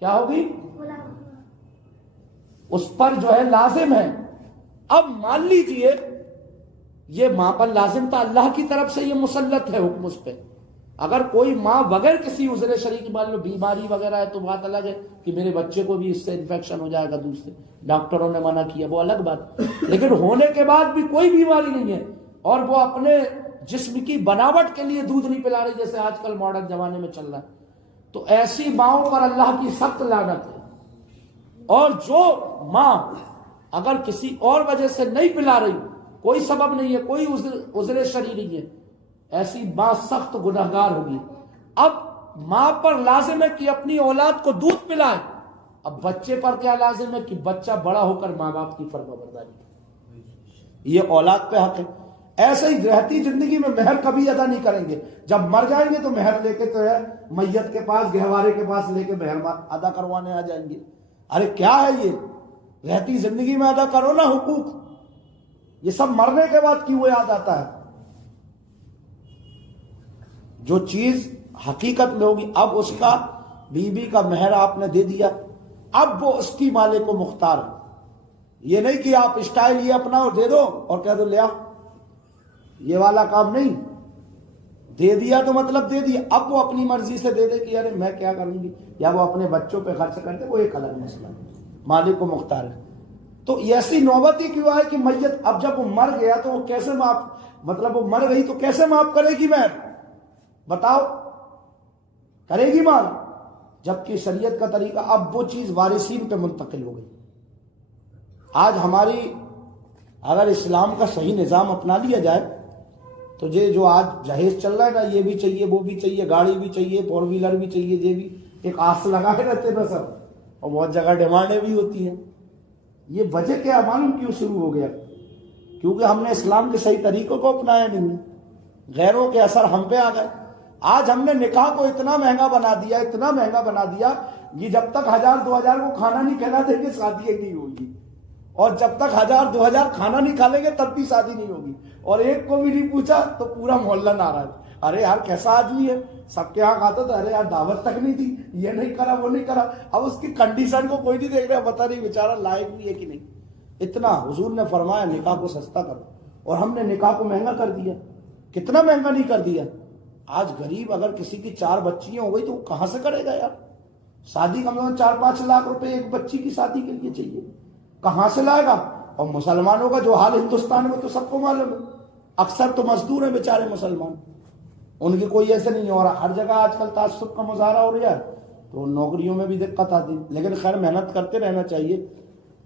کیا ہوگی؟ اس پر جو ہے لازم ہے۔ اب مان لیجئے یہ ماں پر لازم تھا، اللہ کی طرف سے یہ مسلط ہے حکم اس پہ۔ اگر کوئی ماں بغیر کسی عذر شرعی مان لو بیماری وغیرہ ہے تو بات الگ ہے کہ میرے بچے کو بھی اس سے انفیکشن ہو جائے گا، دوسرے ڈاکٹروں نے منع کیا، وہ الگ بات، لیکن ہونے کے بعد بھی کوئی بیماری نہیں ہے اور وہ اپنے جسم کی بناوٹ کے لیے دودھ نہیں پلا رہی جیسے آج کل ماڈرن زمانے میں چل رہا ہے، تو ایسی ماؤں پر اللہ کی سخت لعنت ہے۔ اور جو ماں اگر کسی اور وجہ سے نہیں پلا رہی، کوئی سبب نہیں ہے، کوئی عذر شرعی نہیں ہے، ایسی ماں سخت گناہگار ہوگی۔ اب ماں پر لازم ہے کہ اپنی اولاد کو دودھ پلائے، اب بچے پر کیا لازم ہے کہ بچہ بڑا ہو کر ماں باپ کی فرمانبرداری کرے، یہ اولاد پہ حق ہے۔ ایسے ہی رہتی زندگی میں مہر کبھی ادا نہیں کریں گے، جب مر جائیں گے تو مہر لے کے تو ہے میت کے پاس گہوارے کے پاس لے کے مہر ادا کروانے آ جائیں گے۔ ارے کیا ہے یہ؟ رہتی زندگی میں ادا کرو نا حقوق، یہ سب مرنے کے بعد کیوں یاد آتا ہے؟ جو چیز حقیقت میں ہوگی، اب اس کا بیوی کا مہر آپ نے دے دیا، اب وہ اس کی مالک و مختار ہے۔ یہ نہیں کہ آپ اسٹائل یہ اپنا اور دے دو اور کہہ دو لے آؤ، یہ والا کام نہیں۔ دے دیا تو مطلب دے دیا، اب وہ اپنی مرضی سے دے دے کہ ارے میں کیا کروں گی، یا وہ اپنے بچوں پہ خرچ کر دے، وہ ایک الگ مسئلہ ہے، مالک و مختار ہے۔ تو ایسی نوبت ہی کیوں ہے کہ میت اب جب وہ مر گیا تو وہ کیسے معاف، مطلب وہ مر گئی تو کیسے معاف کرے گی مہر؟ بتاؤ، کرے گی مال؟ جبکہ شریعت کا طریقہ اب وہ چیز وارثین پہ منتقل ہو گئی۔ آج ہماری اگر اسلام کا صحیح نظام اپنا لیا جائے تو یہ جو آج جہیز چل رہا ہے نا، یہ بھی چاہیے، وہ بھی چاہیے، گاڑی بھی چاہیے، فور ویلر بھی چاہیے، یہ بھی ایک آس لگائے رہتے نا سب، اور بہت جگہ ڈیمانڈیں بھی ہوتی ہیں۔ یہ وجہ کیا معلوم کیوں شروع ہو گیا؟ کیونکہ ہم نے اسلام کے صحیح طریقوں کو اپنایا نہیں، غیروں کے اثر ہم پہ آ گئے۔ آج ہم نے نکاح کو اتنا مہنگا بنا دیا، اتنا مہنگا بنا دیا کہ جب تک 1000-2000 کو کھانا نہیں کھلا دیں گے شادی نہیں ہوگی، اور جب تک 1000-2000 کھانا نہیں کھا لیں گے تب بھی شادی نہیں ہوگی، اور ایک کو بھی نہیں پوچھا تو پورا محلہ ناراض، ارے یار کیسا آدمی ہے، سب کے یہاں کھاتا تھا، ارے یار دعوت تک نہیں دی، یہ نہیں کرا وہ نہیں کرا، اب اس کی کنڈیشن کو کوئی نہیں دیکھ رہا، پتہ نہیں بیچارہ لائق بھی ہے کہ نہیں۔ اتنا حضور نے فرمایا نکاح کو سستا کرو، اور ہم نے نکاح کو مہنگا کر دیا. کتنا مہنگا نہیں کر دیا. آج غریب اگر کسی کی 4 بچیاں ہو گئی تو وہ کہاں سے کرے گا یار؟ شادی کم سے کم 4-5 لاکھ روپے ایک بچی کی شادی کے لیے چاہیے. کہاں سے لائے گا؟ اور مسلمانوں کا جو حال ہندوستان میں تو سب کو معلوم ہے. اکثر تو مزدور ہیں بیچارے مسلمان, ان کی کوئی ایسے نہیں ہو رہا. ہر جگہ آج کل تعصب کا مظاہرہ ہو رہا ہے, تو نوکریوں میں بھی دقت آتی. لیکن خیر محنت کرتے رہنا چاہیے.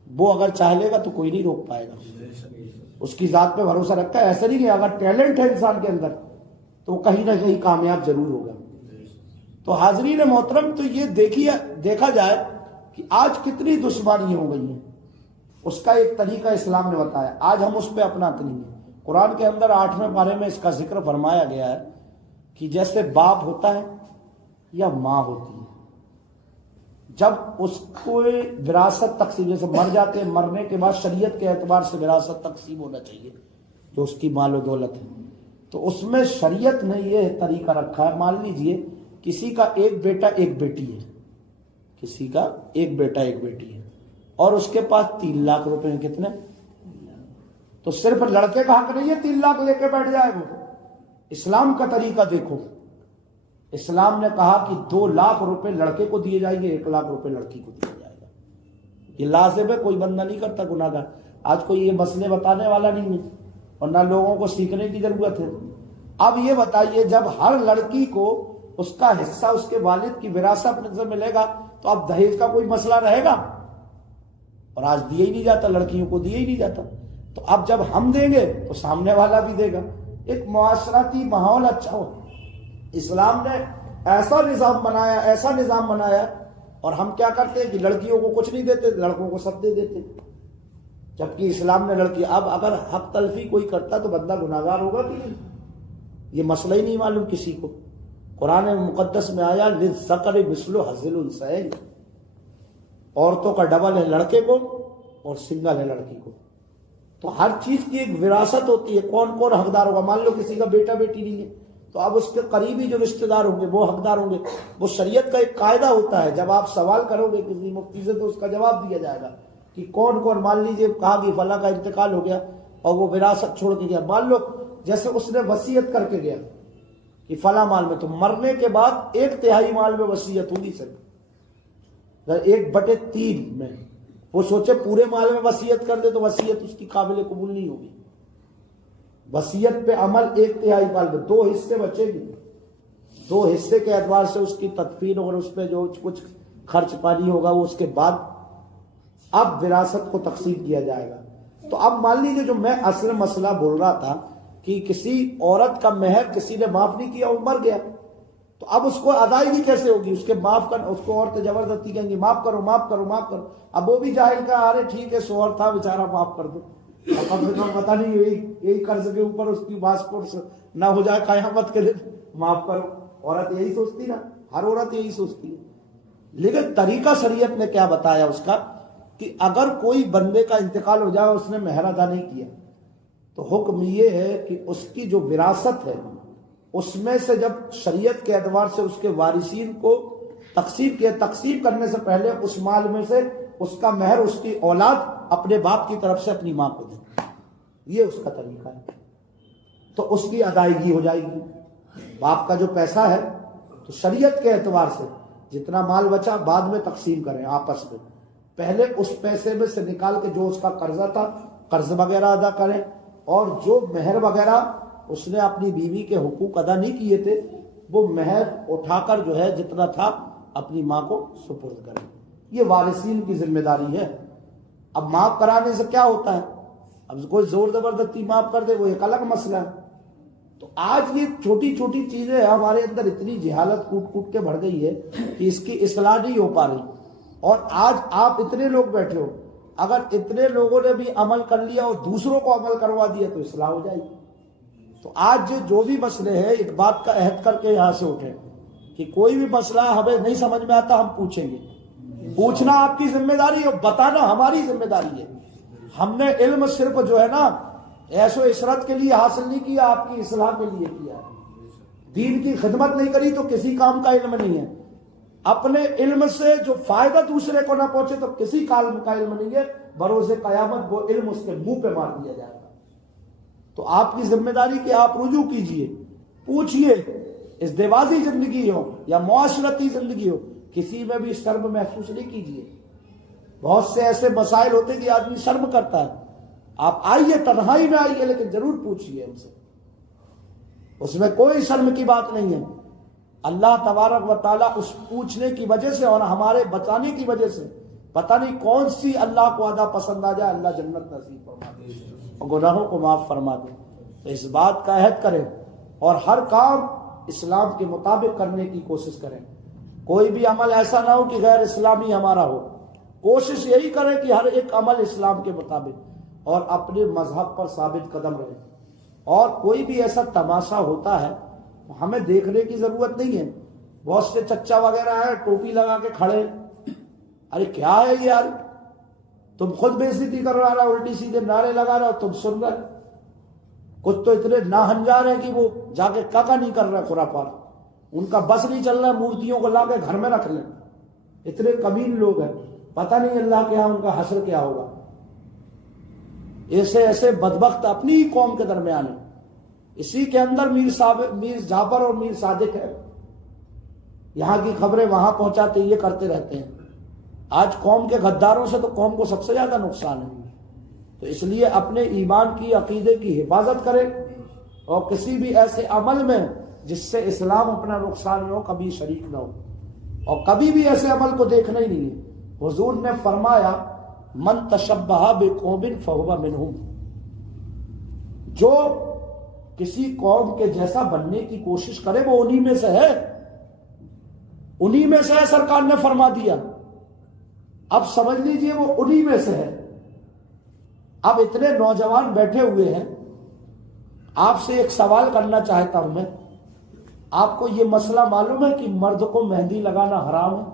وہ اگر چاہ لے گا تو کوئی نہیں روک پائے گا. اس کی ذات پہ بھروسہ رکھا ہے. ایسا نہیں کہ اگر ٹیلنٹ ہے انسان کے اندر تو وہ کہیں نہ کہیں کامیاب ضرور ہوگا. تو حاضرین محترم, تو یہ دیکھا جائے کہ آج کتنی دشواریاں ہو گئی ہیں, اس کا ایک طریقہ اسلام نے بتایا. آج ہم اس پہ اپناتے نہیں ہیں. قرآن کے اندر 8ویں پارے میں اس کا ذکر فرمایا گیا ہے کہ جیسے باپ ہوتا ہے یا ماں ہوتی ہے, جب اس کو وراثت تقسیم, جیسے مر جاتے ہیں, مرنے کے بعد شریعت کے اعتبار سے وراثت تقسیم ہونا چاہیے جو اس کی مال و دولت ہے. تو اس میں شریعت نے یہ طریقہ رکھا ہے. مان لیجئے کسی کا ایک بیٹا ایک بیٹی ہے, کسی کا ایک بیٹا ایک بیٹی ہے, اور اس کے پاس 3 لاکھ روپے ہیں. کتنے؟ تو صرف لڑکے کا حق نہیں ہے 3 لاکھ لے کے بیٹھ جائے وہ. اسلام کا طریقہ دیکھو. اسلام نے کہا کہ 2 لاکھ روپے لڑکے کو دیے جائیں گے, 1 لاکھ روپے لڑکی کو دیا جائے گا. یہ لازم ہے, کوئی بندہ نہیں کرتا گناہ گار. آج کوئی یہ مسئلے بتانے والا نہیں ہے, اور نہ لوگوں کو سیکھنے کی ضرورت ہے. اب یہ بتائیے, جب ہر لڑکی کو اس کا حصہ اس کے والد کی وراثت سے ملے گا تو اب دہیج کا کوئی مسئلہ رہے گا؟ اور آج دیا ہی نہیں جاتا, لڑکیوں کو دیا ہی نہیں جاتا. تو اب جب ہم دیں گے تو سامنے والا بھی دے گا. ایک معاشرتی ماحول اچھا ہو. اسلام نے ایسا نظام بنایا, اور ہم کیا کرتے ہیں کہ لڑکیوں کو کچھ نہیں دیتے, لڑکوں کو سب دے دیتے. جبکہ اسلام نے لڑکی, اب اگر حق تلفی کوئی کرتا تو بندہ گناہگار ہوگا کہ نہیں؟ یہ مسئلہ ہی نہیں معلوم کسی کو. قرآن مقدس میں آیا للذکر مثل حظ الانثیین, عورتوں کا ڈبل ہے لڑکے کو اور سنگل ہے لڑکی کو. تو ہر چیز کی ایک وراثت ہوتی ہے, کون کون حقدار ہوگا. مان لو کسی کا بیٹا بیٹی نہیں ہے تو اب اس کے قریبی جو رشتہ دار ہوں گے وہ حقدار ہوں گے. وہ شریعت کا ایک قاعدہ ہوتا ہے, جب آپ سوال کرو گے کسی مفتی سے تو اس کا جواب دیا جائے گا کہ کون کون. مان لیجیے کہا کہ فلاں کا انتقال ہو گیا اور وہ وراثت چھوڑ کے گیا. مان لو جیسے اس نے وصیت کر کے گیا کہ فلاں مال میں, تو مرنے کے بعد 1/3 مال میں وصیت ہوگی صرف, 1/3 میں. وہ سوچے پورے مال میں وصیت کر دے تو وصیت اس کی قابل قبول نہیں ہوگی. وصیت پہ عمل 1/3 مال میں, 2 حصے بچے گی. 2 حصے کے اعتبار سے اس کی تدفین اور اس پہ جو کچھ خرچ پانی ہوگا وہ اس کے بعد اب وراثت کو تقسیم کیا جائے گا. تو اب مان لیجیے جو میں اصل مسئلہ بول رہا تھا کہ کسی عورت کا مہر کسی نے معاف نہیں کیا, وہ مر گیا, تو اب اس کو ادائیگی کیسے ہوگی؟ اس کے معاف کر, اس کو عورتیں زبردستی کہیں گی معاف کرو معاف کرو معاف کرو. اب وہ بھی جاہل کا, ارے ٹھیک ہے شوہر تھا بیچارہ معاف کر دو. پتہ نہیں یہی قرض کے اوپر اس کی پاسپورٹ نہ ہو جائے قیامت کے دن, معاف کرو. عورت یہی سوچتی نا, ہر عورت یہی سوچتی ہے. لیکن طریقہ شریعت نے کیا بتایا اس کا کہ اگر کوئی بندے کا انتقال ہو جائے, اس نے مہر ادا نہیں کیا, تو حکم یہ ہے کہ اس کی جو وراثت ہے اس میں سے جب شریعت کے اعتبار سے اس کے وارثین کو تقسیم کرنے سے پہلے اس مال میں سے اس کا مہر اس کی اولاد اپنے باپ کی طرف سے اپنی ماں کو دے. یہ اس کا طریقہ ہے. تو اس کی ادائیگی ہو جائے گی. باپ کا جو پیسہ ہے تو شریعت کے اعتبار سے جتنا مال بچا بعد میں تقسیم کریں آپس میں. پہلے اس پیسے میں سے نکال کے جو اس کا قرضہ تھا قرض وغیرہ ادا کریں, اور جو مہر وغیرہ اس نے اپنی بیوی کے حقوق ادا نہیں کیے تھے وہ مہر اٹھا کر جو ہے جتنا تھا اپنی ماں کو سپرد کریں. یہ وارثین کی ذمہ داری ہے. اب معاف کرانے سے کیا ہوتا ہے؟ اب کوئی زور زبردستی معاف کر دے وہ ایک الگ مسئلہ ہے. تو آج یہ چھوٹی چھوٹی چیزیں ہمارے اندر اتنی جہالت کوٹ کوٹ کے بڑھ گئی ہے کہ اس کی اصلاح نہیں ہو پا رہی. اور آج آپ اتنے لوگ بیٹھے ہو, اگر اتنے لوگوں نے بھی عمل کر لیا اور دوسروں کو عمل کروا دیا تو اصلاح ہو جائے گی. تو آج جو بھی مسئلے ہیں ایک بات کا عہد کر کے یہاں سے اٹھیں کہ کوئی بھی مسئلہ ہمیں نہیں سمجھ میں آتا ہم پوچھیں گے. پوچھنا آپ کی ذمہ داری اور بتانا ہماری ذمہ داری ہے. ہم نے علم صرف جو ہے نا ایسو عشرت کے لیے حاصل نہیں کیا, آپ کی اصلاح کے لیے کیا. دین کی خدمت نہیں کری تو کسی کام کا علم نہیں ہے. اپنے علم سے جو فائدہ دوسرے کو نہ پہنچے تو کسی کام کا علم نہیں ہے. بروز قیامت وہ علم اس کے منہ پہ مار دیا جائے گا. تو آپ کی ذمہ داری کہ آپ رجوع کیجئے، پوچھئے، ازدواجی زندگی ہو یا معاشرتی زندگی ہو، کسی میں بھی شرم محسوس نہیں کیجئے۔ بہت سے ایسے مسائل ہوتے ہیں کہ آدمی شرم کرتا ہے، آپ آئیے، تنہائی میں آئیے، لیکن ضرور پوچھئے ہم سے، اس میں کوئی شرم کی بات نہیں ہے۔ اللہ تبارک و تعالیٰ اس پوچھنے کی وجہ سے اور ہمارے بچانے کی وجہ سے پتہ نہیں کون سی اللہ کو ادا پسند آ جائے، اللہ جنت نصیب فرما دے اور گناہوں کو معاف فرما دے۔ تو اس بات کا عہد کریں اور ہر کام اسلام کے مطابق کرنے کی کوشش کریں۔ کوئی بھی عمل ایسا نہ ہو کہ غیر اسلامی ہمارا ہو، کوشش یہی کریں کہ ہر ایک عمل اسلام کے مطابق اور اپنے مذہب پر ثابت قدم رہے۔ اور کوئی بھی ایسا تماشا ہوتا ہے ہمیں دیکھنے کی ضرورت نہیں ہے۔ بہت سے چچا وغیرہ ہیں ٹوپی لگا کے کھڑے، ارے کیا ہے یار، تم خود بے عزتی کروا رہا، الٹی سیدھے نعرے لگا رہا، تم سن رہے۔ کچھ تو اتنے ناہنجار ہیں کہ وہ جا کے کاکا نہیں کر رہے خرافات، ان کا بس نہیں چل رہا، مورتیوں کو لا کے گھر میں رکھ لیں۔ اتنے کمین لوگ ہیں، پتہ نہیں اللہ کے ہاں ان کا حشر کیا ہوگا۔ ایسے ایسے بدبخت اپنی ہی قوم کے درمیان ہیں۔ اسی کے اندر میر جعفر اور میر صادق ہے، یہاں کی خبریں وہاں پہنچاتے، یہ کرتے رہتے ہیں۔ آج قوم کے غداروں سے تو قوم کو سب سے زیادہ نقصان ہے۔ تو اس لیے اپنے ایمان کی، عقیدے کی حفاظت کریں اور کسی بھی ایسے عمل میں جس سے اسلام اپنا نقصان میں ہو کبھی شریک نہ ہو، اور کبھی بھی ایسے عمل کو دیکھنا ہی نہیں ہے۔ حضور نے فرمایا من تشبہ بقوم فہو منہم، جو کسی قوم کے جیسا بننے کی کوشش کرے وہ انہی میں سے ہے، انہی میں سے ہے، سرکار نے فرما دیا۔ اب سمجھ لیجئے وہ انہی میں سے ہے۔ اب اتنے نوجوان بیٹھے ہوئے ہیں، آپ سے ایک سوال کرنا چاہتا ہوں میں، آپ کو یہ مسئلہ معلوم ہے کہ مرد کو مہندی لگانا حرام ہے؟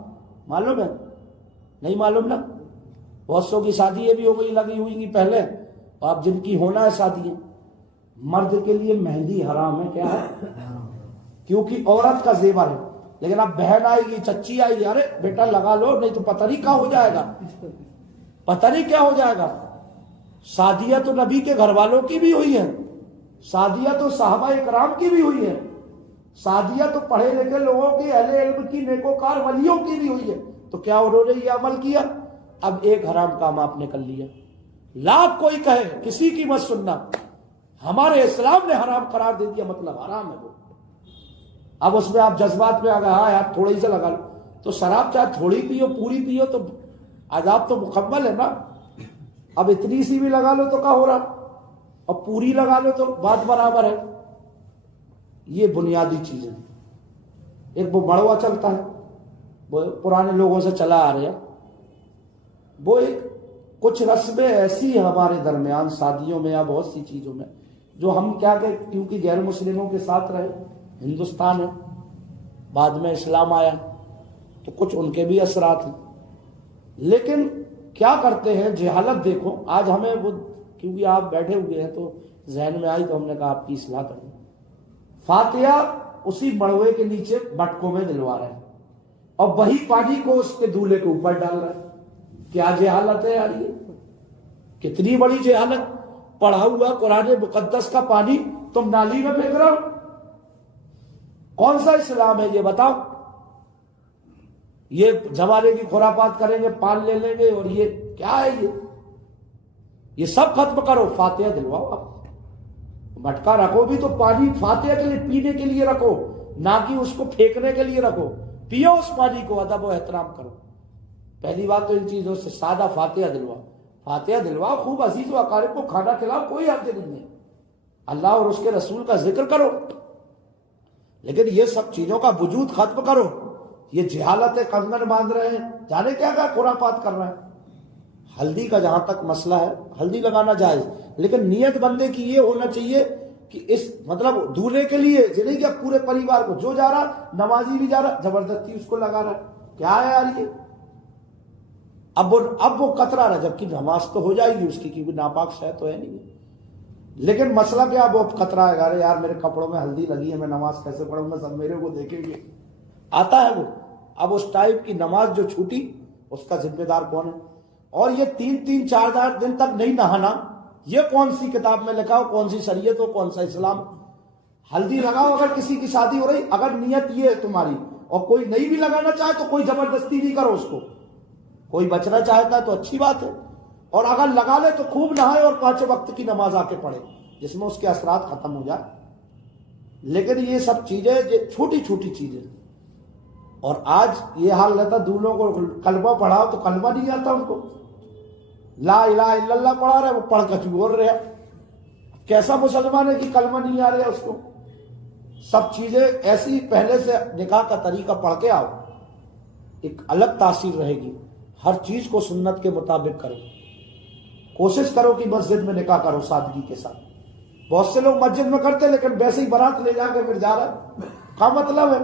معلوم ہے؟ نہیں معلوم نا؟ بہت سو کی شادی یہ بھی ہو گئی، لگی ہوئی گی پہلے، آپ جن کی ہونا ہے شادی، مرد کے لیے مہندی حرام ہے۔ کیا ہے؟ کیونکہ عورت کا زیور ہے۔ لیکن اب بہن آئے گی، چچی آئے گی، ارے بیٹا لگا لو، نہیں تو پتہ نہیں کیا ہو جائے گا، پتہ نہیں کیا ہو جائے گا۔ شادیاں تو نبی کے گھر والوں کی بھی ہوئی ہیں، شادیاں تو صحابہ اکرام کی بھی ہوئی ہیں، شادیاں تو پڑھے لکھے لوگوں کی، اہل علم کی، نیکوکار ولیوں کی بھی ہوئی ہے۔ تو کیا انہوں نے یہ عمل کیا؟ اب ایک حرام کام آپ نے کر لیا۔ لاکھ کوئی کہے، کسی کی مت سننا، ہمارے اسلام نے حرام قرار دے دیا، مطلب حرام ہے وہ۔ اب اس میں آپ جذبات میں آ گئے، ہاں یار تھوڑی سے لگا لو، تو شراب چاہے تھوڑی پیو پوری پیو تو عذاب تو مکمل ہے نا۔ اب اتنی سی بھی لگا لو تو کیا ہو رہا، اور پوری لگا لو تو بات برابر ہے۔ یہ بنیادی چیزیں۔ ایک وہ بڑوا چلتا ہے، وہ پرانے لوگوں سے چلا آ رہے ہیں، وہ ایک کچھ رسمیں ایسی ہمارے درمیان شادیوں میں یا بہت سی چیزوں میں جو ہم کیا کہ کیونکہ غیر مسلموں کے ساتھ رہے، ہندوستان ہے، بعد میں اسلام آیا تو کچھ ان کے بھی اثرات ہیں، لیکن کیا کرتے ہیں، جہالت دیکھو۔ آج ہمیں وہ کیونکہ آپ بیٹھے ہوئے ہیں تو ذہن میں آئی تو ہم نے کہا آپ کی اصلاح کریں۔ فاتحہ اسی مڑوے کے نیچے مٹکوں میں دلوا رہے ہیں اور وہی پانی کو اس کے دولہے کے اوپر ڈال رہے ہیں۔ کیا جہالت ہے یار، یہ کتنی بڑی جہالت۔ پڑھا ہوا قرآن مقدس کا پانی تم نالی میں پھینک رہے ہو، کون سا اسلام ہے یہ بتاؤ؟ یہ زمانے کی خرافات کریں گے، پان لے لیں گے، اور یہ کیا ہے، یہ سب ختم کرو، فاتحہ دلواؤ۔ اب مٹکا رکھو بھی تو پانی فاتحہ کے لیے، پینے کے لیے رکھو، نہ کہ اس کو پھینکنے کے لیے رکھو۔ پیو اس پانی کو، ادب و احترام کرو۔ پہلی بات تو ان چیزوں سے سادہ فاتحہ دلواؤ، فاتحہ دلواؤ، خوب عزیز و اقارب کو کھانا کھلاؤ، کوئی حرج نہیں ہے، اللہ اور اس کے رسول کا ذکر کرو، لیکن یہ سب چیزوں کا وجود ختم کرو۔ یہ جہالت کنگن باندھ رہے ہیں، جانے کیا کیا خرافات کر رہے ہیں۔ ہلدی کا جہاں تک مسئلہ ہے، ہلدی لگانا جائز، لیکن نیت بندے کی یہ ہونا چاہیے کہ اس مطلب دولہے کے لیے نہیں کہ پورے پریوار کو، جو جا رہا نمازی بھی جا رہا زبردستی اس کو لگا رہا ہے، کیا ہے یار یہ؟ اب وہ کترا رہا، جبکہ نماز تو ہو جائے گی اس کی، کیونکہ ناپاک شے تو ہے نہیں، لیکن مسئلہ کیا، وہ کترا ہے، ارے یار میرے کپڑوں میں ہلدی لگی ہے، میں نماز کیسے پڑھوں گا، سب میرے کو دیکھیں گے، آتا ہے وہ۔ اب اس ٹائپ کی نماز جو چھوٹی، اس کا ذمہ دار کون ہے؟ اور یہ 3-4 دن تک نہیں نہانا، یہ کون سی کتاب میں لکھا ہو، کون سی شریعت ہو، کون سا اسلام؟ ہلدی لگاؤ اگر کسی کی شادی ہو رہی، اگر نیت یہ ہے تمہاری، اور کوئی نہیں بھی لگانا چاہے تو کوئی زبردستی نہیں کرو اس کو، کوئی بچنا چاہتا ہے تو اچھی بات ہے، اور اگر لگا لے تو خوب نہائے اور 5 وقت کی نماز آ کے پڑھے جس میں اس کے اثرات ختم ہو جائے۔ لیکن یہ سب چیزیں چھوٹی چھوٹی چیزیں، اور آج یہ حال رہتا دولوں کو کلمہ پڑھاؤ تو کلمہ نہیں آتا ان کو، لا الہ الا اللہ پڑھا رہے وہ پڑھ کچھ بول رہے ہیں، کیسا مسلمان ہے کہ کلمہ نہیں آ رہا اس کو؟ سب چیزیں ایسی پہلے سے نکاح کا طریقہ پڑھ کے آؤ، ایک الگ تاثیر رہے گی۔ ہر چیز کو سنت کے مطابق کرو، کوشش کرو کہ مسجد میں نکاح کرو سادگی کے ساتھ۔ بہت سے لوگ مسجد میں کرتے لیکن ویسے ہی بارات لے جا کے پھر جا رہا، کیا مطلب ہے؟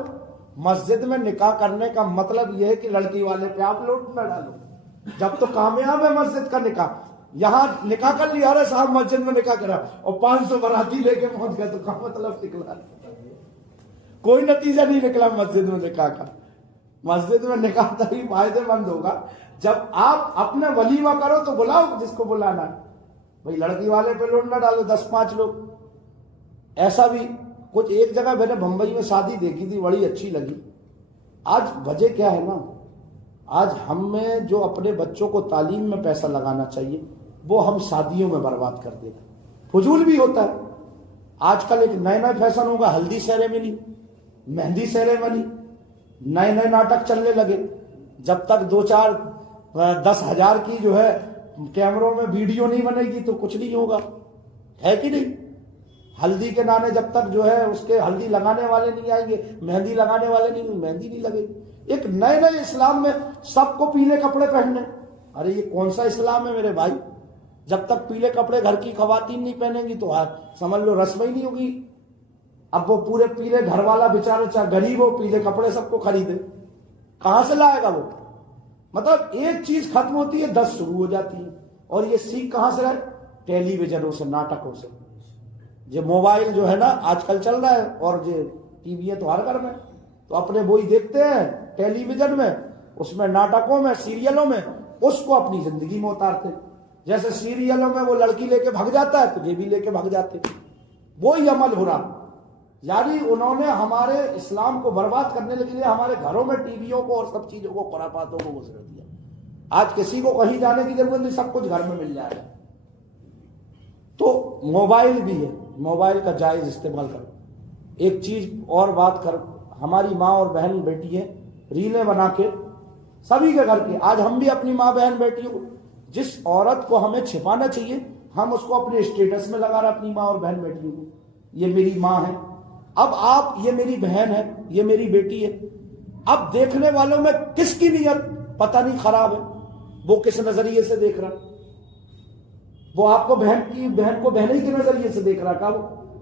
مسجد میں نکاح کرنے کا مطلب یہ ہے کہ لڑکی والے پہ آپ لوٹ نہ ڈالو، جب تو کامیاب ہے مسجد کا نکاح۔ یہاں نکاح کر لیا، ارے صاحب مسجد میں نکاح کرا اور 500 باراتی لے کے پہنچ گئے، تو کیا مطلب نکلا؟ کوئی نتیجہ نہیں نکلا مسجد میں نکاح کا۔ مسجد میں نکاح تبھی فائدے مند ہوگا جب آپ اپنے ولیمہ کرو تو بلاؤ جس کو بلانا ہے، بھائی لڑکی والے پہ لوٹ نہ ڈالو 10-5 لوگ۔ ایسا بھی کچھ ایک جگہ میں نے بمبئی میں شادی دیکھی تھی، بڑی اچھی لگی۔ آج وجہ کیا ہے نا، آج ہم میں جو اپنے بچوں کو تعلیم میں پیسہ لگانا چاہیے وہ ہم شادیوں میں برباد کر دیتے ہیں، فضول بھی ہوتا ہے۔ آج کل ایک نئے فیشن ہوگا، ہلدی سیریمنی، مہندی سیریمنی، نئے ناٹک چلنے لگے۔ جب تک 2-4-10 ہزار کی جو ہے کیمروں میں ویڈیو نہیں بنے گی تو کچھ نہیں ہوگا، ہے کہ نہیں؟ ہلدی کے نانے جب تک جو ہے اس کے ہلدی لگانے والے نہیں آئیں گے، مہندی لگانے والے نہیں، مہندی نہیں لگے گی۔ ایک نئے اسلام میں سب کو پیلے کپڑے پہننے، ارے یہ کون سا اسلام ہے میرے بھائی؟ جب تک پیلے کپڑے گھر کی خواتین نہیں پہنیں گی تو سمجھ لو رسم ہی نہیں ہوگی۔ اب وہ پورے پیلے، گھر والا بیچارہ چاہے غریب ہو پیلے کپڑے سب کو خریدے، کہاں سے لائے گا وہ؟ مطلب ایک چیز ختم ہوتی ہے 10 شروع ہو جاتی ہے، اور یہ سیکھ کہاں سے رہے؟ ٹیلی ویژنوں سے، ناٹکوں سے۔ یہ موبائل جو ہے نا آج کل چل رہا ہے، اور یہ ٹی وی ہے تو ہر گھر میں، تو اپنے وہی دیکھتے ہیں ٹیلی ویژن میں، اس میں ناٹکوں میں، سیریلوں میں، اس کو اپنی زندگی میں اتارتے۔ جیسے سیریلوں میں وہ لڑکی لے کے بھگ جاتا ہے تو یہ بھی لے کے بھگ جاتے، وہی عمل ہو رہا۔ یعنی انہوں نے ہمارے اسلام کو برباد کرنے کے لیے ہمارے گھروں میں ٹی ویوں کو اور سب چیزوں کو، خرافاتوں کو گزر دیا۔ آج کسی کو کہیں جانے کی ضرورت نہیں، سب کچھ گھر میں مل جائے گا۔ تو موبائل بھی ہے، موبائل کا جائز استعمال کرو۔ ایک چیز اور بات کر، ہماری ماں اور بہن بیٹی ہیں ریلیں بنا کے سبھی کے گھر کے، آج ہم بھی اپنی ماں بہن بیٹیوں کو، جس عورت کو ہمیں چھپانا چاہیے ہم اس کو اپنے اسٹیٹس میں لگا رہے اپنی ماں اور بہن بیٹیوں کو، یہ میری ماں ہے۔ اب آپ، یہ میری بہن ہے، یہ میری بیٹی ہے، اب دیکھنے والوں میں کس کی نیت پتہ نہیں خراب ہے، وہ کس نظریے سے دیکھ رہا، وہ آپ کو بہن کو بہن ہی کے نظریے سے دیکھ رہا کا،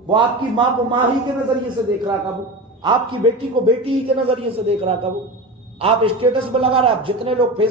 وہ آپ کی ماں کو ماں ہی کے نظریے سے دیکھ رہا کا، وہ آپ کی بیٹی کو بیٹی ہی کے نظریے سے دیکھ رہا کا، وہ آپ اسٹیٹس میں لگا رہا، آپ جتنے لوگ فیس بک